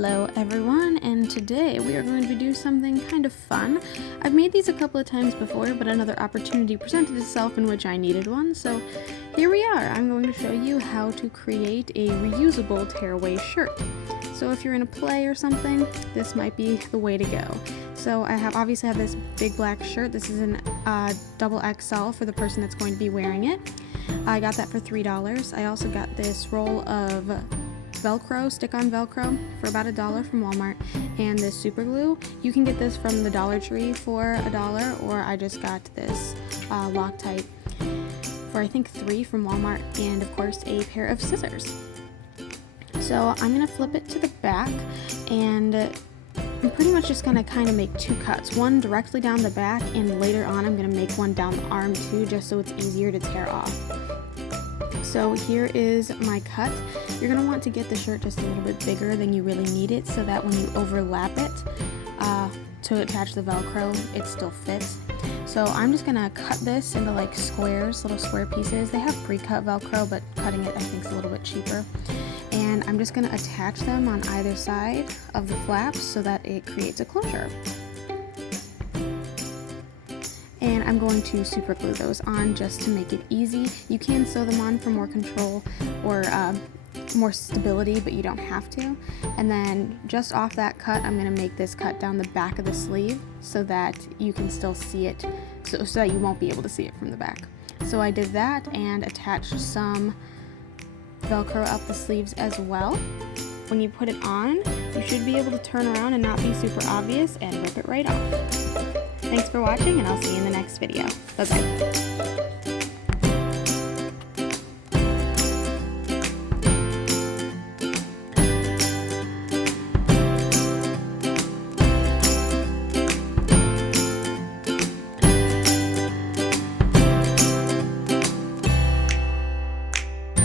Hello everyone, and today we are going to do something kind of fun. I've made these a couple of times before, but another opportunity presented itself in which I needed one, so here we are. I'm going to show you how to create a reusable tearaway shirt. So if you're in a play or something, this might be the way to go. So I obviously have this big black shirt. This is an double XL for the person that's going to be wearing it. I got that for $3. I also got this roll of velcro, stick-on velcro for about $1 from Walmart, and this super glue. You can get this from the Dollar Tree for $1, or I just got this Loctite for I think $3 from Walmart, and of course a pair of scissors. So I'm gonna flip it to the back, and I'm pretty much just gonna kind of make two cuts, one directly down the back, and later on I'm gonna make one down the arm too, just so it's easier to tear off. So here is my cut. You're going to want to get the shirt just a little bit bigger than you really need it, so that when you overlap it to attach the Velcro, it still fits. So I'm just going to cut this into like squares, little square pieces. They have pre-cut Velcro, but cutting it I think is a little bit cheaper. And I'm just going to attach them on either side of the flaps so that it creates a closure. And I'm going to super glue those on just to make it easy. You can sew them on for more control or more stability, but you don't have to. And then just off that cut, I'm going to make this cut down the back of the sleeve so that you can still see it, so that you won't be able to see it from the back. So I did that and attached some Velcro up the sleeves as well. When you put it on, you should be able to turn around and not be super obvious and rip it right off. Thanks for watching, and I'll see you in the next video. Bye-bye.